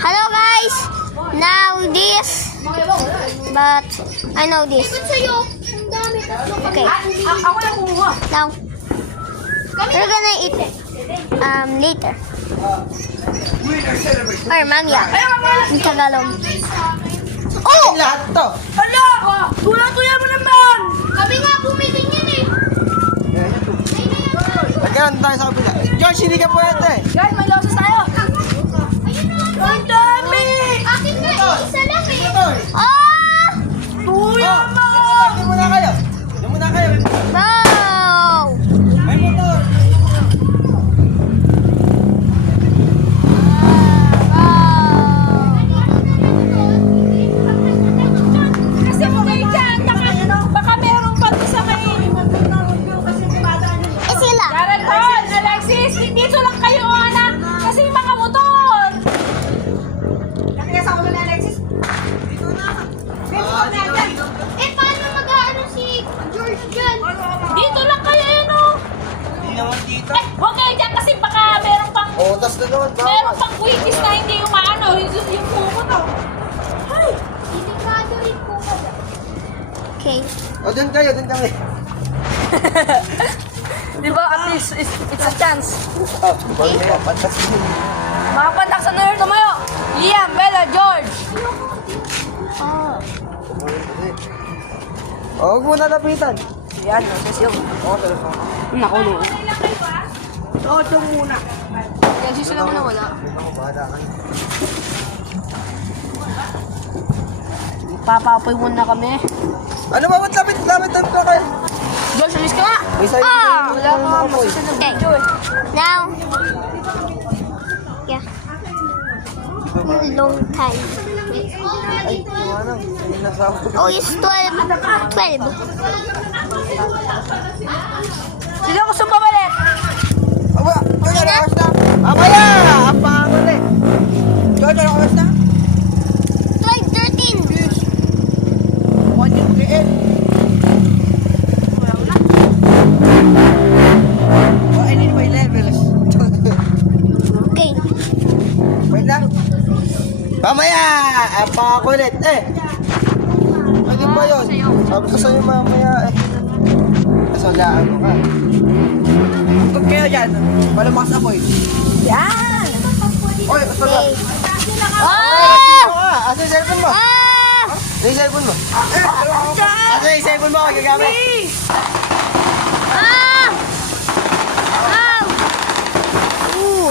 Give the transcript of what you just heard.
Hello guys! Now this, but I know this. Okay. Now, we're gonna eat later. Or mamaya. In Tagalog. Oh! Lahat to. Hala! Tuya-tuya mo naman! Kami nga bumili niyan eh. Nagkaroon tayo sa kabila. George, hindi ka pwede. Guys, may losses tayo! Ang dami! Akin nga, isa lang eh. Motor. Ah! Tuya mo! Diyan muna kayo. Diyan muna kayo. Wow! May motor. Kasi mo kayo dyan, baka meron pa doon sa may... Eh sila. Jared Paul, Alexis, dito lang kayo, anak! Kasi yung mga motor! Nakikasa ko na Alexis. Eh paano mag-ano si George dyan? Dito lang kayo, yun o! Hindi naman dito. Eh, huwag kayo dyan kasi baka meron pang... Otas na naman. Meron pang quizzes na hindi umaano, yung puko to. Ay! Delikado rin po pala. Okay. O, doon kayo. Doon kami. Di ba, at least it's a chance. Oh, bawal mo. Pantas din. Mga pantak sa nerd tumayo. Liam, Bella, George. Oh. O, huwag mo nalapitan. Yan, kasi yung... Oo, telephone. Nakulo. Toto muna. Yan, sila mo na wala. Ako, bahala ka. Papapoy muna kami. Ano ba? Ba't lapit ka kayo? George, alis ka nga. May sa'yo. Wala ka, masusunod. Okay. George. Now. Yeah. Long time. Ay, ano? Hindi nasabi. Oh, it's 12. Sino gusto babalik? Aba, ano oras na? Mamaya! Ang pangal eh. George, ano oras na? 12:13. 1:38. Oh, I need my levels. Okay. Wait lang. Mamaya! Ang pangakulit eh. Pwede ba yun? Sabi ko sa'yo mamaya eh. Kasalaan mo ka. Huwag kayo dyan. Malamas ako eh. Yan! Oy, kasala. Okay. Ay, Ah! asa yung cellphone mo? Ah! Asa yung cellphone mo? Asa yung cellphone mo ako gagamit? Ah! Ow! Ooh.